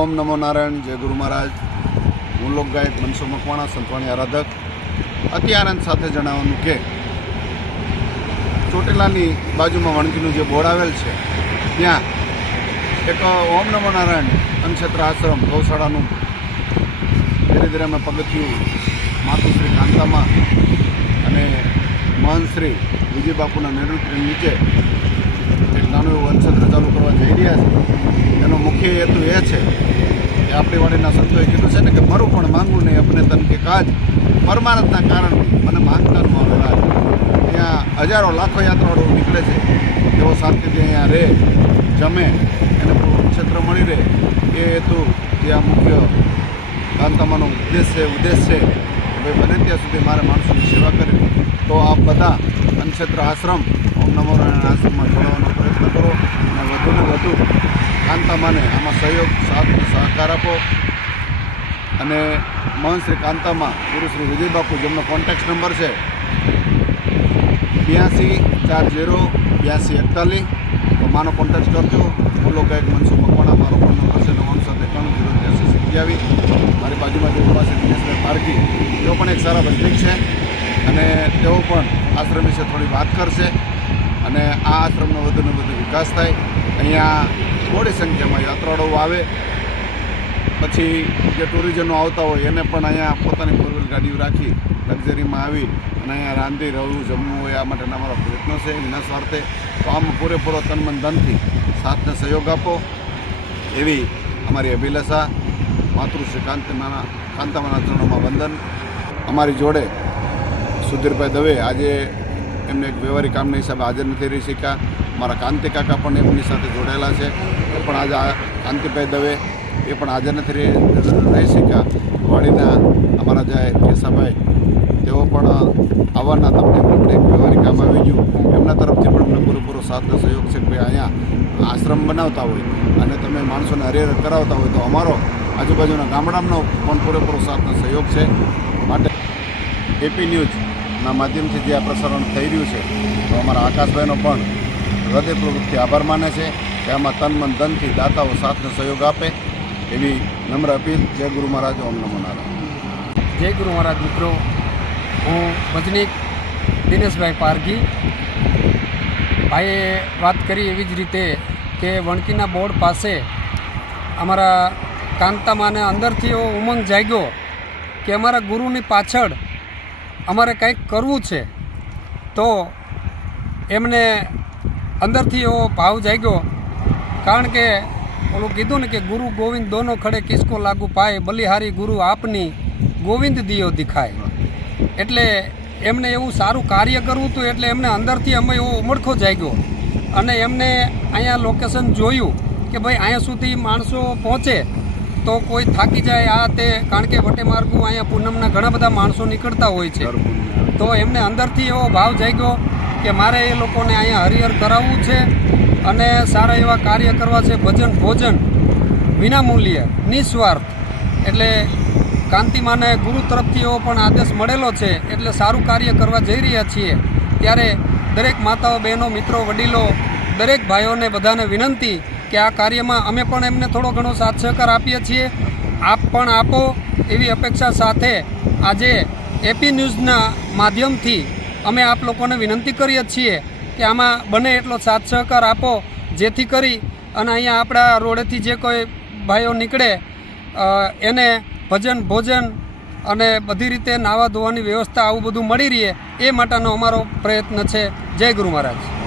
ઓમ નમો નારાયણ, જય ગુરુ મહારાજ. હું લોકગાયક મનસુ મકવાણા, સંતવાણી આરાધક. અતિ આનંદ સાથે જણાવવાનું કે, ચોટીલાની બાજુમાં વણકીનું જે બોર્ડ આવેલ છે, ત્યાં એક ઓમ નમો નારાયણ અનક્ષેત્ર આશ્રમ, ગૌશાળાનું ધીરે ધીરે અમે પગથિયું માતુશ્રી કાંતામાં અને મહંત શ્રી વિજય બાપુના નેતૃત્વ નીચે નાનું એવું અન્નક્ષેત્ર ચાલુ કરવા જઈ રહ્યા છે. એનો મુખ્ય હેતુ એ છે કે આપણી વાડીના સંતોએ કીધું છે ને કે મારું પણ માંગવું નહીં અપને તન કે કાજ પરમાનંદના કારણથી મને માંગતાનું આવે રાજ. ત્યાં હજારો લાખો યાત્રાળુઓ નીકળે છે. તેઓ શાંતિથી અહીંયા રહે, જમે, એને ક્ષેત્ર મળી રહે. એ હેતુ ત્યાં મુખ્ય કાંતામાનો ઉદ્દેશ છે ઉદ્દેશ છે. ભાઈ બને ત્યાં સુધી મારે માણસોની સેવા કરવી તો આપ બધા અનક્ષેત્ર આશ્રમ ઓમ નમો આશ્રમમાં જોડાવાનો પ્રયત્ન કરો અને વધુને વધુ કાંતામાને આમાં સહયોગ સાથ સહકાર આપો અને મહંત શ્રી કાંતામાં ગુરુ શ્રી વિજય બાપુ જેમનો કોન્ટેક્ટ નંબર છે બ્યાસી ચાર ઝીરો બ્યાસી એકતાલીસ તો માનો કોન્ટેક્ટ કરજો બોલો ગાયક મનસુ મકવાણા મારો ફોન નંબર છે નવ્વાણું સાત એકાણું ઝીરો ત્યાસી સત્યાવીસ મારી બાજુમાં જે ઊભા છે દિનેશભાઈ પારકી તેઓ પણ એક સારા વૈજ્ઞાનિક છે અને તેઓ પણ આશ્રમ વિશે થોડી વાત કરશે અને આ આશ્રમનો વધુને વધુ વિકાસ થાય. અહીંયા થોડી સંખ્યામાં યાત્રાળુઓ આવે. પછી જે ટુરિઝમો આવતા હોય એને પણ અહીંયા પોતાની ફોર વ્હીલ ગાડીઓ રાખી લક્ઝરીમાં આવી અને અહીંયા રાંધી રહવું જમવું હોય આ માટેના અમારા પ્રયત્નો છે. એના સ્વાર્થે તો આમ પૂરેપૂરો તન મન ધનથી સાથને સહયોગ આપો. એવી અમારી અભિલાષા. માતૃશ્રી કાંતિમાના કાંતામાના ચરણોમાં વંદન. અમારી જોડે સુધીરભાઈ દવે આજે એમને એક વ્યવહારિક કામના હિસાબે હાજર નથી રહી શક્યા. મારા કાંતિ કાકા પણ એમની સાથે જોડાયેલા છે. એ પણ આજે કાંતિભાઈ દવે એ પણ હાજર નથી રહી શક્યા. વાડીના અમારા જે કેસાભાઈ, તેઓ પણ આવવાના તમને એમને એક વ્યવહારિક કામ આવી ગયું. એમના તરફથી પણ અમને પૂરેપૂરો સાથ સહયોગ છે ભાઈ અહીંયા આશ્રમ બનાવતા હોય અને તમે માણસોને હરિહર કરાવતા હોય તો અમારો આજુબાજુના ગામડાનો પણ પૂરેપૂરો સાથનો સહયોગ છે. માટે એપી ન્યૂઝના માધ્યમથી જે આ પ્રસારણ થઈ રહ્યું છે, તો અમારા આકાશભાઈનો પણ હૃદયપૂર્વકથી આભાર માને છે કે આમાં તન મન ધનથી દાતાઓ સાથનો સહયોગ આપે એવી નમ્ર અપીલ. જય ગુરુ મહારાજ, ઓમ નમો નારાયણ. જય ગુરુ મહારાજ મિત્રો. હું ભજનીક દિનેશભાઈ પારઘી. ભાઈએ વાત કરી એવી જ રીતે કે વણકીના બોર્ડ પાસે અમારા કાંતામાને અંદરથી એવો ઉમંગ જાગ્યો કે અમારા ગુરુની પાછળ અમારે કંઈક કરવું છે, તો એમને અંદરથી એવો ભાવ જાગ્યો. કારણ કે ઓલું કીધું ને કે ગુરુ ગોવિંદ દોનો ખડે કિસકો લાગુ પાય, બલિહારી ગુરુ આપની ગોવિંદ દિયો દેખાય. એટલે એમને એવું સારું કાર્ય કરવું હતું, એટલે એમને અંદરથી અમે એવો ઉમળખો જાગ્યો. અને એમને અહીંયા લોકેશન જોયું કે ભાઈ અહીંયા સુધી માણસો પહોંચે. તો કોઈ થાકી જાય આ તે કારણ કે વટે માર્ગું અહીંયા પૂનમના ઘણા બધા માણસો નીકળતા હોય છે. તો એમને અંદરથી એવો ભાવ જાગ્યો કે મારે એ લોકોને અહીંયા હરિહર કરાવવું છે અને સારા એવા કાર્ય કરવા છે ભજન ભોજન વિનામૂલ્ય નિસ્વાર્થ. એટલે કાંતિમાને ગુરુ તરફથી એવો પણ આદેશ મળેલો છે એટલે સારું કાર્ય કરવા જઈ રહ્યા છીએ ત્યારે દરેક માતાઓ બહેનો મિત્રો વડીલો દરેક ભાઈઓને બધાને વિનંતી કે આ કાર્યમાં અમે પણ એમને થોડો ઘણો સાથ સહકાર આપીએ છીએ. આપ પણ આપો એવી અપેક્ષા સાથે આજે એપી ન્યૂઝના માધ્યમથી અમે આપ લોકોને વિનંતી કરીએ છીએ કે આમાં બને એટલો સાથ સહકાર આપો, જેથી કરી અને અહીંયા આપણા રોડેથી જે કોઈ ભાઈઓ નીકળે એને ભજન, ભોજન અને બધી રીતે નાવા ધોવાની વ્યવસ્થા આવું બધું મળી રહે એ માટેનો અમારો પ્રયત્ન છે. જય ગુરુ મહારાજ.